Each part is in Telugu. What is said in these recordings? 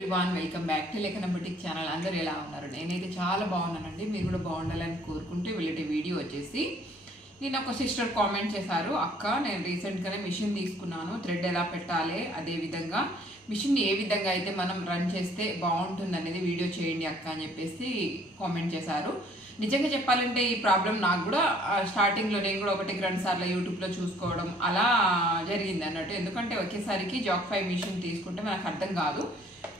One welcome back to Lekhana boutique channel అందరూ ఎలా ఉన్నారు? నేనైతే చాలా బాగున్నానండి. మీరు కూడా బాగుండాలని కోరుకుంటే వెళ్ళే వీడియో వచ్చేసి నేను ఒక సిస్టర్ కామెంట్ చేశారు. అక్క నేను రీసెంట్గానే మిషన్ తీసుకున్నాను. థ్రెడ్ ఎలా పెట్టాలి? అదే విధంగా మిషన్ ఏ విధంగా అయితే మనం రన్ చేస్తే బాగుంటుంది అనేది వీడియో చేయండి అక్క అని చెప్పేసి కామెంట్ చేశారు. నిజంగా చెప్పాలంటే ఈ ప్రాబ్లం నాకు కూడా స్టార్టింగ్లో నేను కూడా ఒకటికి రెండు సార్లు యూట్యూబ్లో చూసుకోవడం అలా జరిగింది అన్నట్టు. ఎందుకంటే ఒకేసారికి జాక్ ఫైవ్ మిషన్ తీసుకుంటే మనకు అర్థం కాదు.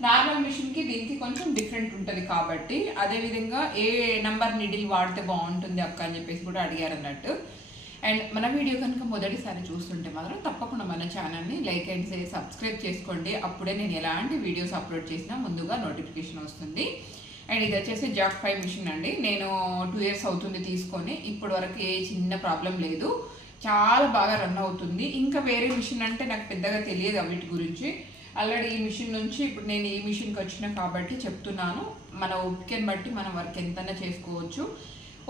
నార్మల్ మిషన్కి దీనికి కొంచెం డిఫరెంట్ ఉంటుంది కాబట్టి అదేవిధంగా ఏ నంబర్ నిడిల్ వాడితే బాగుంటుంది అక్క అని చెప్పేసి కూడా అడిగారు అన్నట్టు. అండ్ మన వీడియో కనుక మొదటిసారి చూస్తుంటే మాత్రం తప్పకుండా మన ఛానల్ని లైక్ అండ్ షేర్ సబ్స్క్రైబ్ చేసుకోండి. అప్పుడే నేను ఎలాంటి వీడియోస్ అప్లోడ్ చేసినా ముందుగా నోటిఫికేషన్ వస్తుంది. అండ్ ఇది వచ్చేసి జాక్ ఫైవ్ మిషన్ అండి. నేను టూ ఇయర్స్ అవుతుంది తీసుకొని ఇప్పటి వరకు ఏ చిన్న ప్రాబ్లం లేదు. చాలా బాగా రన్ అవుతుంది. ఇంకా వేరే మిషన్ అంటే నాకు పెద్దగా తెలియదు వీటి గురించి. ఆల్రెడీ ఈ మిషన్ నుంచి ఇప్పుడు నేను ఈ మిషన్కి వచ్చినా కాబట్టి చెప్తున్నాను. మన ఓపికని బట్టి మనం వర్క్ ఎంతైనా చేసుకోవచ్చు.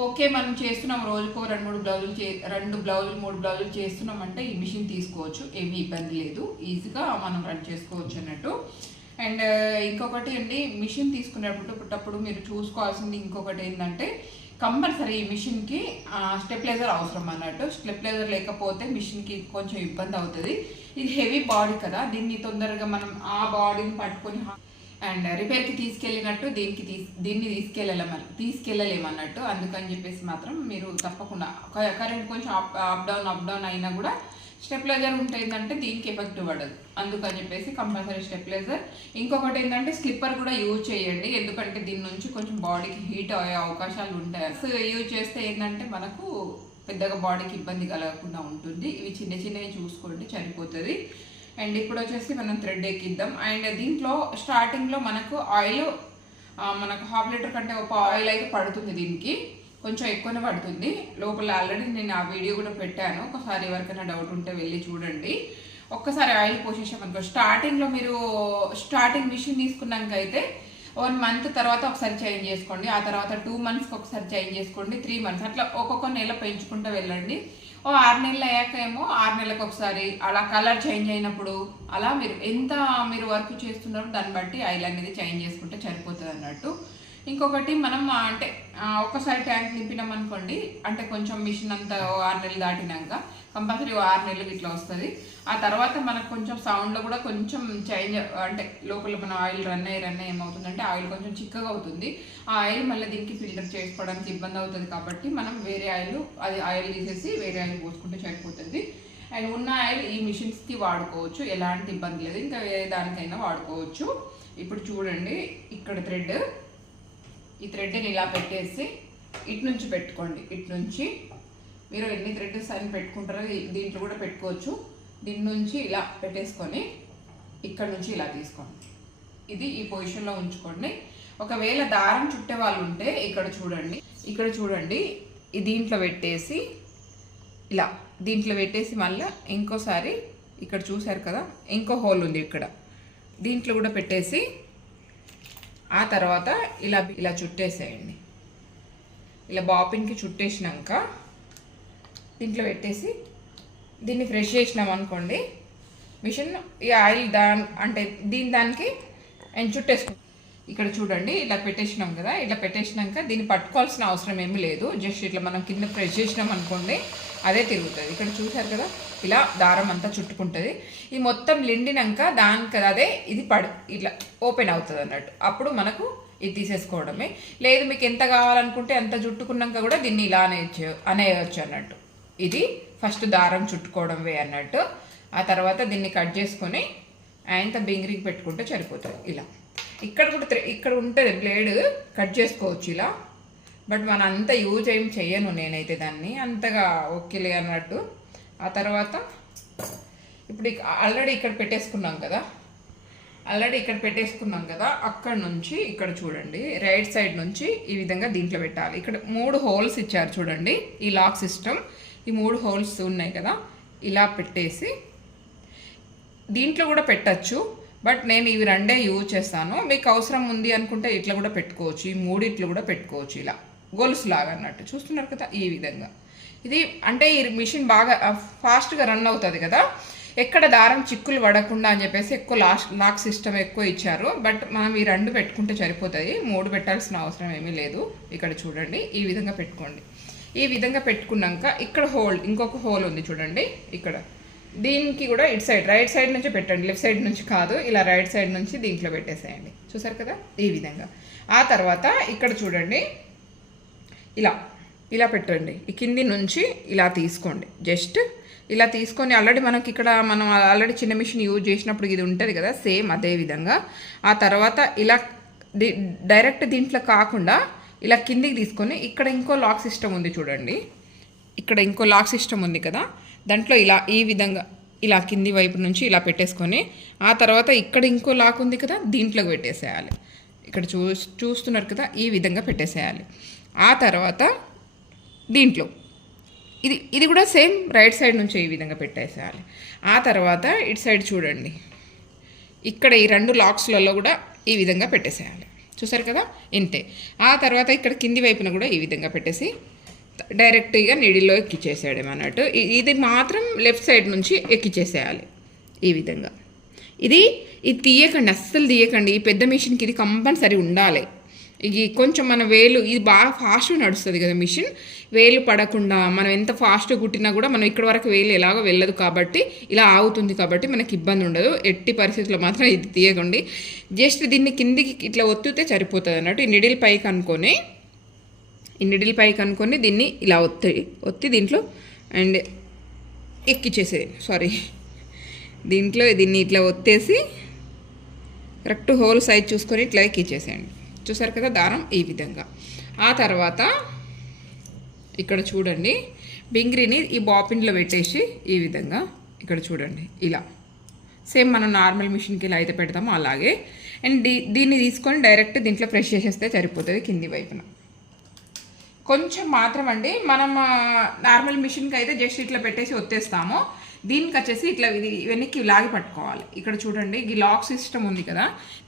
ఓకే మనం చేస్తున్నాం రోజుకో రెండు మూడు బ్లౌజులు చే రెండు బ్లౌజులు మూడు బ్లౌజులు చేస్తున్నాం అంటే ఈ మిషన్ తీసుకోవచ్చు. ఏమీ ఇబ్బంది లేదు. ఈజీగా మనం రన్ చేసుకోవచ్చు అన్నట్టు. అండ్ ఇంకొకటి అండి మిషన్ తీసుకునేటప్పుడు పుట్టప్పుడు మీరు చూసుకోవాల్సింది ఇంకొకటి ఏంటంటే కంపల్సరీ ఈ మిషన్కి స్టెప్లైజర్ అవసరం అన్నట్టు. స్టెప్లైజర్ లేకపోతే మిషన్కి కొంచెం ఇబ్బంది అవుతుంది. ఇది హెవీ బాడీ కదా దీన్ని తొందరగా మనం ఆ బాడీని పట్టుకొని అండ్ రిపేర్కి తీసుకెళ్ళినట్టు దీనికి తీస్ దీన్ని తీసుకెళ్ళలేమ తీసుకెళ్ళలేమన్నట్టు. అందుకని చెప్పేసి మాత్రం మీరు తప్పకుండా కరెంట్ కొంచెం up up down up down అయినా కూడా స్టెప్లైజర్ ఉంటే ఏంటంటే దీనికి ఎఫెక్ట్ పడదు. అందుకని చెప్పేసి కంపల్సరీ స్టెప్లైజర్. ఇంకొకటి ఏంటంటే స్లిప్పర్ కూడా యూజ్ చేయండి. ఎందుకంటే దీని నుంచి కొంచెం బాడీకి హీట్ అయ్యే అవకాశాలు ఉంటాయి. సో యూజ్ చేస్తే ఏంటంటే మనకు పెద్దగా బాడీకి ఇబ్బంది కలగకుండా ఉంటుంది. ఇవి చిన్న చిన్నవి చూసుకోండి చనిపోతుంది అండ్ ఇప్పుడు వచ్చేసి మనం థ్రెడ్ ఎక్కిద్దాం. అండ్ దీంట్లో స్టార్టింగ్లో మనకు ఆయిల్ మనకు హాఫ్ లీటర్ కంటే ఒక ఆయిల్ అయితే పడుతుంది దీనికి. కొంచెం ఎక్కువనే పడుతుంది. లోపల ఆల్రెడీ నేను ఆ వీడియో కూడా పెట్టాను. ఒకసారి ఎవరికైనా డౌట్ ఉంటే వెళ్ళి చూడండి. ఒక్కసారి ఆయిల్ పోసేసామనుకో స్టార్టింగ్లో మీరు స్టార్టింగ్ మిషన్ తీసుకున్నాక అయితే వన్ మంత్ తర్వాత ఒకసారి చేంజ్ చేసుకోండి. ఆ తర్వాత టూ మంత్స్కి ఒకసారి చేంజ్ చేసుకోండి. త్రీ మంత్స్ అట్లా ఒక్కొక్క నెల పెంచుకుంటూ వెళ్ళండి. ఓ ఆరు నెలలు అయ్యాక ఏమో ఆరు నెలలకు ఒకసారి అలా కలర్ చేంజ్ అయినప్పుడు అలా మీరు ఎంత మీరు వర్క్ చేస్తున్నారో దాన్ని బట్టి ఐల్ అనేది చేంజ్ చేసుకుంటే సరిపోతుంది అన్నట్టు. ఇంకొకటి మనం అంటే ఒక్కసారి ట్యాంక్ నింపినాం అనుకోండి అంటే కొంచెం మిషన్ అంతా ఆరు నెలలు దాటినాక కంపల్సరీ ఆరు నెలలు ఇట్లా వస్తుంది. ఆ తర్వాత మనకు కొంచెం సౌండ్లో కూడా కొంచెం చేంజ్ అంటే లోపల మన ఆయిల్ రన్ అయ్యి రన్ అయ్యి ఏమవుతుందంటే ఆయిల్ కొంచెం చిక్కగా అవుతుంది. ఆ ఆయిల్ మళ్ళీ దీనికి ఫిల్టర్ చేసుకోవడానికి ఇబ్బంది అవుతుంది కాబట్టి మనం వేరే ఆయిల్ అది ఆయిల్ తీసేసి వేరే ఆయిల్ పోసుకుంటే సరిపోతుంది. అండ్ ఉన్న ఆయిల్ ఈ మిషన్స్కి వాడుకోవచ్చు ఎలాంటి ఇబ్బంది లేదు. ఇంకా వేరే దానికైనా వాడుకోవచ్చు. ఇప్పుడు చూడండి ఇక్కడ థ్రెడ్. ఈ థ్రెడ్ని ఇలా పెట్టేసి ఇటు నుంచి పెట్టుకోండి. ఇటు నుంచి మీరు ఎన్ని థ్రెడ్స్ అని పెట్టుకుంటారో దీంట్లో కూడా పెట్టుకోవచ్చు. దీని నుంచి ఇలా పెట్టేసుకొని ఇక్కడ నుంచి ఇలా తీసుకోండి. ఇది ఈ పొజిషన్లో ఉంచుకోండి. ఒకవేళ దారం చుట్టే వాళ్ళు ఉంటే ఇక్కడ చూడండి. ఇక్కడ చూడండి. ఈ దీంట్లో పెట్టేసి ఇలా దీంట్లో పెట్టేసి మళ్ళీ ఇంకోసారి ఇక్కడ చూశారు కదా ఇంకో హోల్ ఉంది ఇక్కడ. దీంట్లో కూడా పెట్టేసి ఆ తర్వాత ఇలా ఇలా చుట్టేసేయండి. ఇలా బాపిన్కి చుట్టేసినాక దీంట్లో పెట్టేసి దీన్ని ఫ్రెష్ చేసినాం అనుకోండి మిషన్ ఈ ఆయిల్ దాని అంటే దీని దానికి అండ్ చుట్టేసుకో ఇక్కడ చూడండి ఇలా పెట్టేసినాం కదా ఇలా పెట్టేసినాక దీన్ని పట్టుకోవాల్సిన అవసరం ఏమీ లేదు. జస్ట్ ఇట్లా మనం కింద ప్రెస్ చేసినాం అనుకోండి అదే తిరుగుతుంది. ఇక్కడ చూసారు కదా ఇలా దారం అంతా చుట్టుకుంటుంది. ఈ మొత్తం నిండినాక దానికి అదే ఇది పడు ఇట్లా ఓపెన్ అవుతుంది అన్నట్టు. అప్పుడు మనకు ఇది తీసేసుకోవడమే. లేదు మీకు ఎంత కావాలనుకుంటే ఎంత చుట్టుకున్నాక కూడా దీన్ని ఇలా అనేయచ్చు అనేయచ్చు అన్నట్టు. ఇది ఫస్ట్ దారం చుట్టుకోవడం వే అన్నట్టు. ఆ తర్వాత దీన్ని కట్ చేసుకొని ఆయనత బింగిరికి పెట్టుకుంటే సరిపోతుంది. ఇలా. ఇక్కడ కూడా ఇక్కడ ఉంటుంది బ్లేడ్ కట్ చేసుకోవచ్చు ఇలా. బట్ మన అంత యూజ్ ఏం చెయ్యను నేనైతే దాన్ని. అంతగా ఓకేలే అన్నట్టు. ఆ తర్వాత ఇప్పుడు ఆల్రెడీ ఇక్కడ పెట్టేసుకున్నాం కదా. ఆల్రెడీ ఇక్కడ పెట్టేసుకున్నాం కదా. అక్కడ నుంచి ఇక్కడ చూడండి. రైట్ సైడ్ నుంచి ఈ విధంగా దీంట్లో పెట్టాలి. ఇక్కడ మూడు హోల్స్ ఇచ్చారు చూడండి. ఈ లాక్ సిస్టమ్ ఈ మూడు హోల్స్ ఉన్నాయి కదా. ఇలా పెట్టేసి దీంట్లో కూడా పెట్టచ్చు. బట్ నేను ఇవి రెండే యూజ్ చేస్తాను. మీకు అవసరం ఉంది అనుకుంటే ఇట్లా కూడా పెట్టుకోవచ్చు. ఈ మూడిట్లు కూడా పెట్టుకోవచ్చు ఇలా. గొలుసు లాగా అన్నట్టు చూస్తున్నారు కదా ఈ విధంగా. ఇది అంటే ఈ మిషన్ బాగా ఫాస్ట్గా రన్ అవుతుంది కదా. ఎక్కడ దారం చిక్కులు పడకుండా అని చెప్పేసి ఎక్కువ లాస్ట్ లాక్ సిస్టమ్ ఎక్కువ ఇచ్చారు. బట్ మనం ఈ రెండు పెట్టుకుంటే సరిపోతుంది. మూడు పెట్టాల్సిన అవసరం ఏమీ లేదు. ఇక్కడ చూడండి. ఈ విధంగా పెట్టుకోండి. ఈ విధంగా పెట్టుకున్నాక ఇక్కడ హోల్ ఇంకొక హోల్ ఉంది చూడండి. ఇక్కడ. దీనికి కూడా ఇటు సైడ్ రైట్ సైడ్ నుంచి పెట్టండి. లెఫ్ట్ సైడ్ నుంచి కాదు. ఇలా రైట్ సైడ్ నుంచి దీంట్లో పెట్టేసేయండి. చూసారు కదా? ఈ విధంగా. ఆ తర్వాత ఇక్కడ చూడండి. ఇలా. ఇలా పెట్టండి. ఈ కింది నుంచి ఇలా తీసుకోండి. జస్ట్ ఇలా తీసుకొని ఆల్రెడీ మనకి ఇక్కడ మనం ఆల్రెడీ చిన్న మిషన్ యూజ్ చేసినప్పుడు ఇది ఉంటుంది కదా సేమ్ అదే విధంగా. ఆ తర్వాత ఇలా డైరెక్ట్ దీంట్లో కాకుండా ఇలా కిందికి తీసుకొని ఇక్కడ ఇంకో లాక్ సిస్టమ్ ఉంది చూడండి. ఇక్కడ ఇంకో లాక్ సిస్టమ్ ఉంది కదా దాంట్లో ఇలా ఈ విధంగా ఇలా కింది వైపు నుంచి ఇలా పెట్టేసుకొని ఆ తర్వాత ఇక్కడ ఇంకో లాక్ ఉంది కదా దీంట్లోకి పెట్టేసేయాలి. ఇక్కడ చూ చూస్తున్నారు కదా ఈ విధంగా పెట్టేసేయాలి. ఆ తర్వాత దీంట్లో. ఇది ఇది కూడా సేమ్ రైట్ సైడ్ నుంచి ఈ విధంగా పెట్టేసేయాలి. ఆ తర్వాత ఇటు సైడ్ చూడండి. ఇక్కడ ఈ రెండు లాక్స్లలో కూడా ఈ విధంగా పెట్టేసేయాలి. చూసారు కదా? ఇంతే. ఆ తర్వాత ఇక్కడ కింది వైపున కూడా ఈ విధంగా పెట్టేసి డైరెక్ట్గా నీడిలో ఎక్కిచ్చేసేయడం అన్నట్టు. ఇది మాత్రం లెఫ్ట్ సైడ్ నుంచి ఎక్కిచ్చేసేయాలి ఈ విధంగా. ఇది ఇది తీయకండి. అస్సలు తీయకండి. ఈ పెద్ద మిషన్కి ఇది కంపల్సరీ ఉండాలి. ఇది కొంచెం మన వేలు ఇది బాగా ఫాస్ట్గా నడుస్తుంది కదా మిషన్. వేలు పడకుండా మనం ఎంత ఫాస్ట్గా కుట్టినా కూడా మనం ఇక్కడ వరకు వేలు ఎలాగో వెళ్ళదు కాబట్టి ఇలా ఆగుతుంది కాబట్టి మనకి ఇబ్బంది ఉండదు. ఎట్టి పరిస్థితుల్లో మాత్రం ఇది తీయకండి. జస్ట్ దీన్ని కిందికి ఇట్లా ఒత్తితే సరిపోతుంది అన్నట్టు. ఈ నిడిల్ పైకి అనుకొని ఈ నిడిల్ పైకి అనుకొని దీన్ని ఇలా ఒత్తి ఒత్తి దీంట్లో అండ్ ఎక్కిచ్చేసేది సారీ దీంట్లో దీన్ని ఇట్లా ఒత్తేసి కరెక్ట్ హోల్ సైజ్ చూసుకొని ఇట్లా ఎక్కిచ్చేసేయండి. చూసారు కదా దారం ఈ విధంగా. ఆ తర్వాత ఇక్కడ చూడండి బింగ్రీని ఈ బాపిన్లో పెట్టేసి ఈ విధంగా ఇక్కడ చూడండి ఇలా. సేమ్ మనం నార్మల్ మిషన్కి ఇలా అయితే పెడతామో అలాగే. అండ్ దీ దీన్ని తీసుకొని డైరెక్ట్ దీంట్లో ఫ్రెష్ చేసేస్తే సరిపోతుంది కింది వైపున. కొంచెం మాత్రం అండి మనం నార్మల్ మిషన్కి అయితే జస్ట్ ఇట్లా పెట్టేసి ఒత్తేస్తాము. దీనికి వచ్చేసి ఇట్లా ఇది వెనక్కి లాగి పట్టుకోవాలి. ఇక్కడ చూడండి ఈ లాక్ సిస్టమ్ ఉంది కదా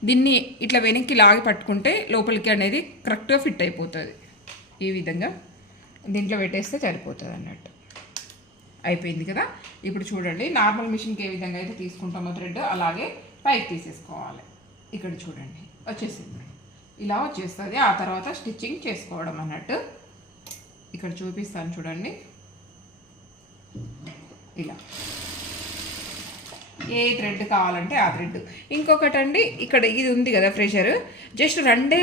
దీన్ని ఇట్లా వెనక్కి లాగి పట్టుకుంటే లోపలికి అనేది కరెక్ట్గా ఫిట్ అయిపోతుంది. ఈ విధంగా దీంట్లో పెట్టేస్తే సరిపోతుంది అన్నట్టు అయిపోయింది కదా? ఇప్పుడు చూడండి నార్మల్ మిషన్కి ఏ విధంగా అయితే తీసుకుంటామో థ్రెడ్ అలాగే పైకి తీసేసుకోవాలి. ఇక్కడ చూడండి వచ్చేసింది. ఇలా వచ్చేస్తుంది ఆ తర్వాత స్టిచ్చింగ్ చేసుకోవడం అన్నట్టు. ఇక్కడ చూపిస్తాను చూడండి. ఇలా. ఏ థ్రెడ్ కావాలంటే ఆ థ్రెడ్. ఇంకొకటి అండి ఇక్కడ ఇది ఉంది కదా ఫ్రెషర్. జస్ట్ రెండే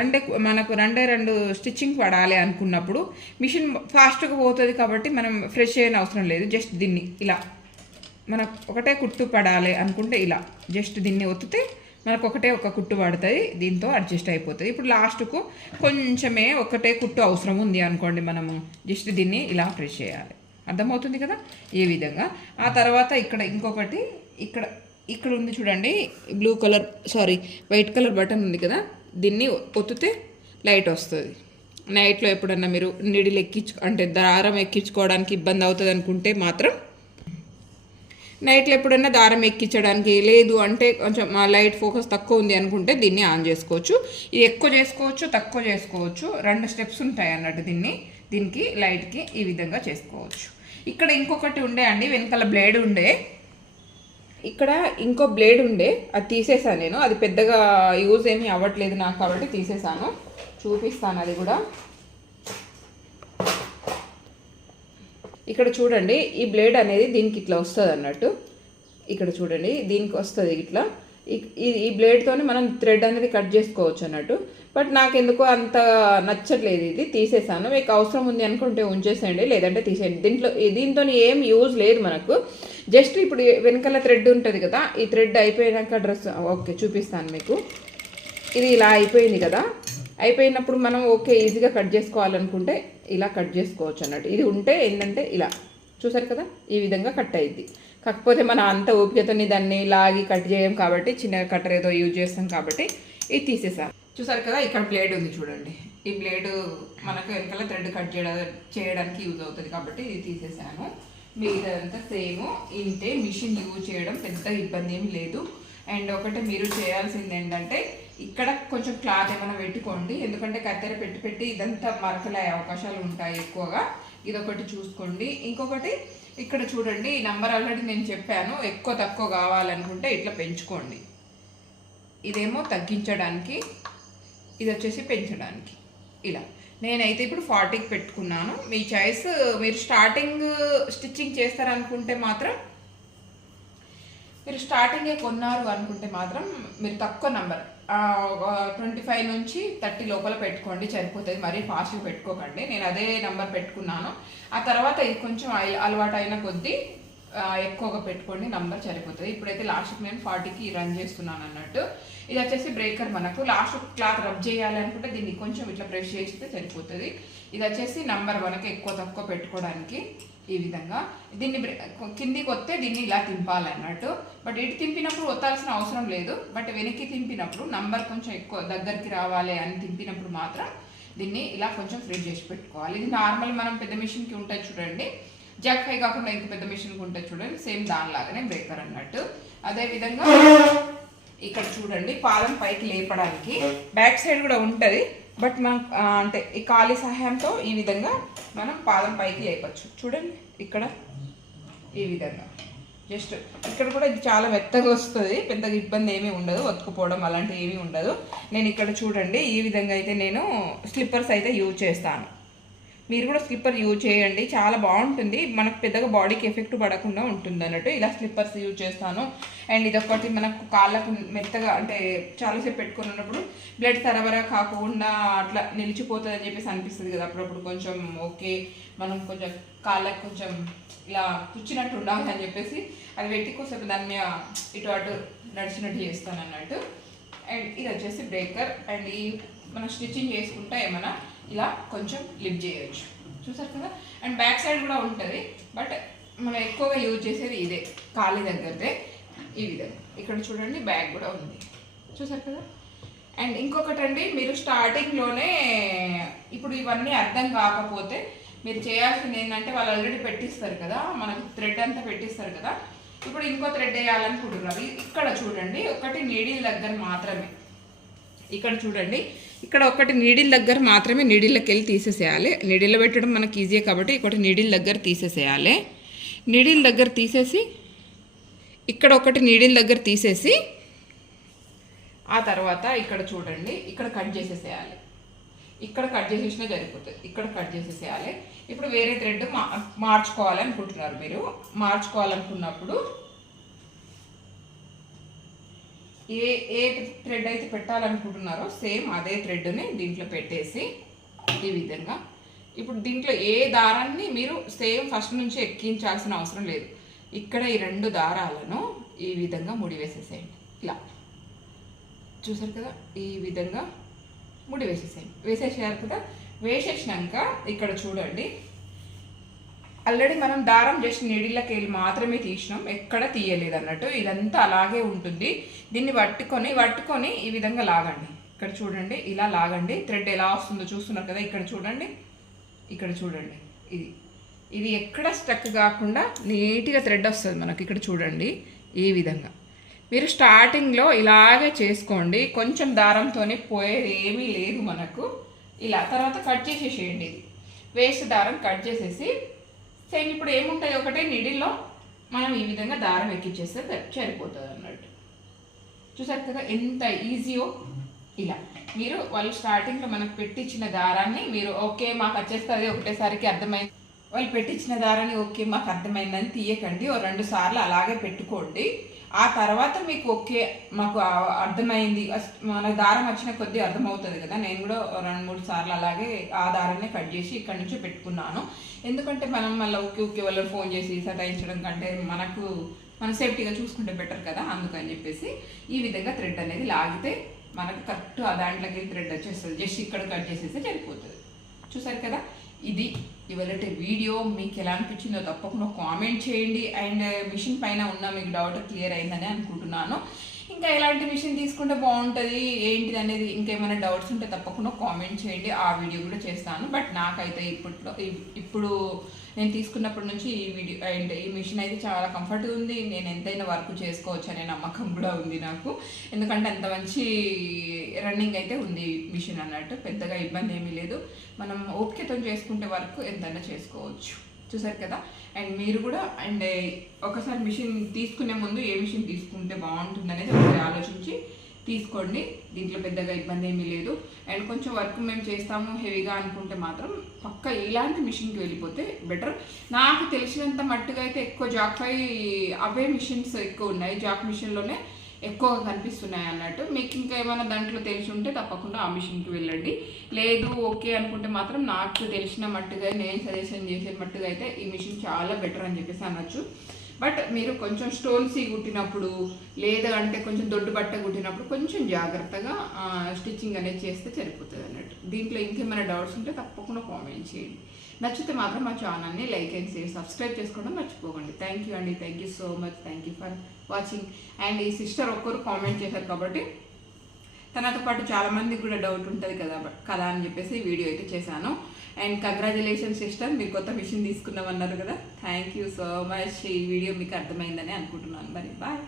రెండే మనకు రెండే రెండు స్టిచ్చింగ్ పడాలి అనుకున్నప్పుడు మిషన్ ఫాస్ట్గా పోతుంది కాబట్టి మనం ఫ్రెష్ అయిన అవసరం లేదు. జస్ట్ దీన్ని ఇలా. మనకు ఒకటే కుట్టు పడాలి అనుకుంటే ఇలా. జస్ట్ దీన్ని ఒత్తితే మనకు ఒకటే ఒక కుట్టు పడుతుంది దీంతో అడ్జస్ట్ అయిపోతుంది. ఇప్పుడు లాస్ట్కు కొంచెమే ఒకటే కుట్టు అవసరం ఉంది అనుకోండి మనము. జస్ట్ దీన్ని ఇలా ఫ్రెష్ చేయాలి. అర్థమవుతుంది కదా? ఈ విధంగా. ఆ తర్వాత ఇక్కడ ఇంకొకటి ఇక్కడ ఇక్కడ ఉంది చూడండి blue colour sorry white colour button ఉంది కదా? దీన్ని ఒత్తితే లైట్ వస్తుంది. నైట్లో ఎప్పుడన్నా మీరు నిడిలు ఎక్కించు అంటే దారం ఎక్కించుకోవడానికి ఇబ్బంది అవుతుంది అనుకుంటే మాత్రం నైట్లో ఎప్పుడైనా దారం ఎక్కించడానికి లేదు అంటే కొంచెం మా లైట్ ఫోకస్ తక్కువ ఉంది అనుకుంటే దీన్ని ఆన్ చేసుకోవచ్చు. ఇది ఎక్కువ చేసుకోవచ్చు తక్కువ చేసుకోవచ్చు. రెండు స్టెప్స్ ఉంటాయి అన్నట్టు దీన్ని దీనికి లైట్కి ఈ విధంగా చేసుకోవచ్చు. ఇక్కడ ఇంకొకటి ఉండే అండి వెనకాల బ్లేడ్ ఉండే. ఇక్కడ ఇంకో బ్లేడ్ ఉండే అది తీసేసాను నేను. అది పెద్దగా యూజ్ ఏమీ అవ్వట్లేదు నాకు కాబట్టి తీసేసాను. చూపిస్తాను అది కూడా. ఇక్కడ చూడండి ఈ బ్లేడ్ అనేది దీనికి ఇట్లా వస్తుంది అన్నట్టు ఇక్కడ చూడండి దీనికి వస్తుంది ఇట్లా. ఈ- ఈ ఈ బ్లేడ్తోనే మనం థ్రెడ్ అనేది కట్ చేసుకోవచ్చు అన్నట్టు. బట్ నాకు ఎందుకో అంత నచ్చట్లేదు ఇది. తీసేసాను. మీకు అవసరం ఉంది అనుకుంటే ఉంచేసేయండి. లేదంటే తీసేయండి. దీంట్లో దీంతో ఏం యూజ్ లేదు మనకు. జస్ట్ ఇప్పుడు వెనకాల థ్రెడ్ ఉంటుంది కదా. ఈ థ్రెడ్ అయిపోయినాక డ్రెస్ ఓకే చూపిస్తాను మీకు. ఇది ఇలా అయిపోయింది కదా. అయిపోయినప్పుడు మనం ఓకే ఈజీగా కట్ చేసుకోవాలనుకుంటే ఇలా కట్ చేసుకోవచ్చు అన్నట్టు. ఇది ఉంటే ఏంటంటే ఇలా. చూసారు కదా? ఈ విధంగా కట్ అయింది కాకపోతే మనం అంత ఓపికతోని దాన్ని లాగి కట్ చేయం కాబట్టి చిన్న కట్టర్ ఏదో యూజ్ చేస్తాం కాబట్టి ఇది తీసేసాం. చూసారు కదా ఇక్కడ బ్లేడ్ ఉంది చూడండి. ఈ బ్లేడ్ మనకు వెనకాల థ్రెడ్ కట్ చేయడం చేయడానికి యూజ్ అవుతుంది కాబట్టి ఇది తీసేసాను. మిగతాదంతా సేమ్ ఇంతే మిషన్ యూజ్ చేయడం పెద్ద ఇబ్బంది ఏమి లేదు. అండ్ ఒకటి మీరు చేయాల్సింది ఏంటంటే ఇక్కడ కొంచెం క్లాత్ ఏమైనా పెట్టుకోండి. ఎందుకంటే కత్తెర పెట్టి పెట్టి ఇదంతా మరకలయ్యే అవకాశాలు ఉంటాయి ఎక్కువగా. ఇదొకటి చూసుకోండి. ఇంకొకటి ఇక్కడ చూడండి ఈ నెంబర్ ఆల్రెడీ నేను చెప్పాను. ఎక్కువ తక్కువ కావాలనుకుంటే ఇట్లా పెంచుకోండి. ఇదేమో తగ్గించడానికి ఇది వచ్చేసి పెంచడానికి. ఇలా. నేనైతే ఇప్పుడు ఫార్టీకి పెట్టుకున్నాను. మీ చాయిస్ మీరు స్టార్టింగ్ స్టిచ్చింగ్ చేస్తారనుకుంటే మాత్రం మీరు స్టార్టింగే కొన్నారు అనుకుంటే మాత్రం మీరు తక్కువ నెంబర్. ట్వంటీ ఫైవ్ నుంచి థర్టీ లోపల పెట్టుకోండి సరిపోతుంది. మరీ ఫాస్ట్గా పెట్టుకోకండి. నేను అదే నెంబర్ పెట్టుకున్నాను. ఆ తర్వాత ఇది కొంచెం అల- అలవాటు అయిన కొద్దీ ఎక్కువగా పెట్టుకోండి. నంబర్ సరిపోతుంది. ఇప్పుడైతే లాస్ట్కి నేను ఫార్టీకి రన్ చేస్తున్నాను అన్నట్టు. ఇది వచ్చేసి బ్రేకర్ మనకు. లాస్ట్ క్లాత్ రబ్ చేయాలి అనుకుంటే దీన్ని కొంచెం ఇట్లా ప్రెస్ చేస్తే సరిపోతుంది. ఇది వచ్చేసి నంబర్ మనకి ఎక్కువ తక్కువ పెట్టుకోవడానికి. ఈ విధంగా. దీన్ని కిందికి వస్తే దీన్ని ఇలా తింపాలన్నట్టు. బట్ ఇటు తింపినప్పుడు ఒత్తాల్సిన అవసరం లేదు. బట్ వెనక్కి తింపినప్పుడు నంబర్ కొంచెం ఎక్కువ దగ్గరికి రావాలి అని తింపినప్పుడు మాత్రం దీన్ని ఇలా కొంచెం ఫ్రీజ్ చేసి పెట్టుకోవాలి. ఇది నార్మల్ మనం పెద్ద మిషన్కి ఉంటుంది చూడండి. జగ్ ఫై కాకుండా ఇంక పెద్ద మిషన్కి ఉంటుంది చూడండి. సేమ్ దానిలాగానే బ్రేకర్ అన్నట్టు. అదేవిధంగా ఇక్కడ చూడండి పాదం పైకి లేపడానికి. బ్యాక్ సైడ్ కూడా ఉంటుంది. బట్ మనం అంటే ఈ ఖాళీ సహాయంతో ఈ విధంగా మనం పాదం పైకి లేపచ్చు. చూడండి ఇక్కడ ఈ విధంగా. జస్ట్ ఇక్కడ కూడా ఇది చాలా మెత్తగా వస్తుంది. పెద్దగా ఇబ్బంది ఏమీ ఉండదు. ఒత్తుకుపోవడం అలాంటివి ఏమీ ఉండదు. నేను ఇక్కడ చూడండి ఈ విధంగా అయితే నేను స్లిప్పర్స్ అయితే యూజ్ చేస్తాను. మీరు కూడా స్లిప్పర్ యూజ్ చేయండి. చాలా బాగుంటుంది. మనకు పెద్దగా బాడీకి ఎఫెక్ట్ పడకుండా ఉంటుంది అన్నట్టు ఇలా స్లిప్పర్స్ యూజ్ చేస్తాను. అండ్ ఇదొకటి మనకు కాళ్ళకు మెత్తగా అంటే చాలాసేపు పెట్టుకుని ఉన్నప్పుడు బ్లడ్ సరఫరా కాకుండా అట్లా నిలిచిపోతుంది అని చెప్పేసి అనిపిస్తుంది కదా అప్పుడప్పుడు. కొంచెం ఓకే మనం కొంచెం కాళ్ళకు కొంచెం ఇలా కూర్చున్నట్టు ఉండాలి అని చెప్పేసి అది పెట్టి కొంచెం దాన్ని ఇటు అటు నడిచినట్టు చేస్తాను అన్నట్టు. అండ్ ఇది వచ్చేసి బ్రేకర్. అండ్ ఈ మనం స్టిచ్చింగ్ చేసుకుంటే ఏమైనా ఇలా కొంచెం లిఫ్ట్ చేయొచ్చు. చూసారు కదా? అండ్ బ్యాక్ సైడ్ కూడా ఉంటుంది బట్ మనం ఎక్కువగా యూజ్ చేసేది ఇదే ఖాళీ దగ్గరదే ఈ విధంగా ఇక్కడ చూడండి బ్యాగ్ కూడా ఉంది. చూసారు కదా? అండ్ ఇంకొకటి అండి మీరు స్టార్టింగ్లోనే ఇప్పుడు ఇవన్నీ అర్థం కాకపోతే మీరు చేయాల్సింది ఏంటంటే వాళ్ళు ఆల్రెడీ పెట్టిస్తారు కదా మనకు థ్రెడ్ అంతా పెట్టిస్తారు కదా. ఇప్పుడు ఇంకో థ్రెడ్ వేయాలనుకుంటున్నారు. ఇక్కడ చూడండి ఒకటి నీడిల్ దగ్గర మాత్రమే. ఇక్కడ చూడండి ఇక్కడ ఒకటి నీడిల్ దగ్గర మాత్రమే నీడిల్లోకి వెళ్ళి తీసేసేయాలి. నీడిల్లో పెట్టడం మనకి ఈజీ కాబట్టి ఒకటి నీడిల్ దగ్గర తీసేసేయాలి. నీడిల్ దగ్గర తీసేసి ఇక్కడ ఒకటి నీడిల్ దగ్గర తీసేసి ఆ తర్వాత ఇక్కడ చూడండి ఇక్కడ కట్ చేసేసేయాలి. ఇక్కడ కట్ చేసేసినా సరిపోతుంది. ఇక్కడ కట్ చేసేసేయాలి. ఇప్పుడు వేరే థ్రెడ్ మా మార్చుకోవాలి అనుకుంటున్నారు మీరు. మార్చుకోవాలనుకున్నప్పుడు ఏ ఏ థ్రెడ్ అయితే పెట్టాలనుకుంటున్నారో సేమ్ అదే థ్రెడ్ని దీంట్లో పెట్టేసి ఈ విధంగా. ఇప్పుడు దీంట్లో ఏ దారాన్ని మీరు సేమ్ ఫస్ట్ నుంచి ఎక్కించాల్సిన అవసరం లేదు. ఇక్కడ ఈ రెండు దారాలను ఈ విధంగా ముడివేసేసేయండి ఇలా. చూసారు కదా? ఈ విధంగా ముడి వేసేసేయండి. వేసేసారు కదా? వేసేసినాక ఇక్కడ చూడండి. ఆల్రెడీ మనం దారం జస్ట్ నీడిళ్ళకి వెళ్ళి మాత్రమే తీసినాం. ఎక్కడ తీయలేదు అన్నట్టు ఇదంతా అలాగే ఉంటుంది. దీన్ని పట్టుకొని పట్టుకొని ఈ విధంగా లాగండి. ఇక్కడ చూడండి ఇలా లాగండి. థ్రెడ్ ఎలా వస్తుందో చూస్తున్నారు కదా. ఇక్కడ చూడండి. ఇక్కడ చూడండి. ఇది. ఇది ఎక్కడ స్టక్ కాకుండా నీట్గా థ్రెడ్ వస్తుంది మనకి. ఇక్కడ చూడండి. ఈ విధంగా. మీరు స్టార్టింగ్లో ఇలాగే చేసుకోండి. కొంచెం దారంతోనే పోయేది ఏమీ లేదు మనకు. ఇలా తర్వాత కట్ చేసేసేయండి ఇది. వేస్ట్ దారం కట్ చేసేసి సేమ్ ఇప్పుడు ఏముంటాయి? ఒకటే నిడిల్లో మనం ఈ విధంగా దారం ఎక్కించేస్తే సరిపోతుంది అన్నట్టు. చూసారు కదా ఎంత ఈజీయో ఇలా. మీరు వాళ్ళు స్టార్టింగ్లో మనకు పెట్టించిన దారాన్ని మీరు ఓకే మాకు వచ్చేస్తుంది ఒకటేసారికి అర్థమైంది. వాళ్ళు పెట్టించిన దారాన్ని ఓకే మాకు అర్థమైందని తీయకండి. ఓ రెండు సార్లు అలాగే పెట్టుకోండి. ఆ తర్వాత మీకు ఓకే మాకు అర్థమైంది. మన దారం వచ్చిన కొద్దీ అర్థమవుతుంది కదా. నేను కూడా రెండు మూడు సార్లు అలాగే ఆ దారాన్ని కట్ చేసి ఇక్కడ నుంచి పెట్టుకున్నాను. ఎందుకంటే మనం మళ్ళీ ఓకే ఓకే వాళ్ళని ఫోన్ చేసి సతాయించడం కంటే మనకు మనం సేఫ్టీగా చూసుకుంటే బెటర్ కదా అందుకని చెప్పేసి ఈ విధంగా థ్రెడ్ అనేది లాగితే మనకు కరెక్ట్ ఆ దాంట్లోకి థ్రెడ్ వచ్చేస్తుంది. జస్ట్ ఇక్కడ కట్ చేసేస్తే సరిపోతుంది. చూసారు కదా? ఇది ఇవాళ వీడియో మీకు ఎలా అనిపించిందో తప్పకుండా కామెంట్ చేయండి. అండ్ మిషన్ పైన ఉన్న మీకు డౌట్ క్లియర్ అయిందని అనుకుంటున్నాను. ఇంకా ఎలాంటి మిషన్ తీసుకుంటే బాగుంటుంది ఏంటిది అనేది ఇంకేమైనా డౌట్స్ ఉంటే తప్పకుండా కామెంట్ చేయండి. ఆ వీడియో కూడా చేస్తాను. బట్ నాకైతే ఇప్పట్లో ఇప్పుడు నేను తీసుకున్నప్పటి నుంచి ఈ వీడియో అండ్ ఈ మిషన్ అయితే చాలా కంఫర్ట్గా ఉంది. నేను ఎంతైనా వర్క్ చేసుకోవచ్చు అనే నమ్మకం కూడా ఉంది నాకు. ఎందుకంటే అంత మంచి రన్నింగ్ అయితే ఉంది మిషన్ అన్నట్టు. పెద్దగా ఇబ్బంది ఏమీ లేదు. మనం ఓపికతో చేసుకుంటే వర్క్ ఎంతైనా చేసుకోవచ్చు. చూసారు కదా? అండ్ మీరు కూడా అండ్ eh, ఒకసారి మిషన్ తీసుకునే ముందు ఏ మిషన్ తీసుకుంటే బాగుంటుంది అనేది ఒకసారి ఆలోచించి తీసుకోండి. దీంట్లో పెద్దగా ఇబ్బంది ఏమీ లేదు. అండ్ కొంచెం వర్క్ మేము చేస్తాము హెవీగా అనుకుంటే మాత్రం పక్క ఇలాంటి మిషన్కి వెళ్ళిపోతే బెటర్ నాకు తెలిసినంత మట్టుగా అయితే ఎక్కువ జాక్పై అవే మిషన్స్ ఎక్కువ ఉన్నాయి. జాక్ మిషన్లోనే ఎక్కువగా కనిపిస్తున్నాయి అన్నట్టు. మీకు ఇంకా ఏమైనా దాంట్లో తెలిసి ఉంటే తప్పకుండా ఆ మిషన్కి వెళ్ళండి. లేదు ఓకే అనుకుంటే మాత్రం నాకు తెలిసిన మట్టుగా నేను సజెషన్ చేసే మట్టుగా అయితే ఈ మిషన్ చాలా బెటర్ అని చెప్పేసి అనొచ్చు. బట్ మీరు కొంచెం స్టోన్స్ కుట్టినప్పుడు లేదా అంటే కొంచెం దొడ్డు బట్ట కుట్టినప్పుడు కొంచెం జాగ్రత్తగా స్టిచ్చింగ్ అనేది చేస్తే సరిపోతుంది అన్నట్టు. దీంట్లో ఇంకేమైనా డౌట్స్ ఉంటే తప్పకుండా కామెంట్ చేయండి. నచ్చితే మాత్రం మా ఛానల్ని లైక్ అండ్ షేర్ సబ్స్క్రైబ్ చేసుకోవడం మర్చిపోకండి. థ్యాంక్ యూ అండి. Thank you so much thank you for watching and ఈ సిస్టర్ ఒక్కరు కామెంట్ చేశారు కాబట్టి తనతో పాటు చాలా మందికి కూడా డౌట్ ఉంటుంది కదా కదా అని చెప్పేసి వీడియో అయితే చేశాను. అండ్ కంగ్రాచులేషన్ సిస్టర్ మీరు కొత్త మిషన్ తీసుకున్నామన్నారు కదా. థ్యాంక్ యూ సో మచ్ ఈ వీడియో మీకు అర్థమైందని అనుకుంటున్నాను. మరి బాయ్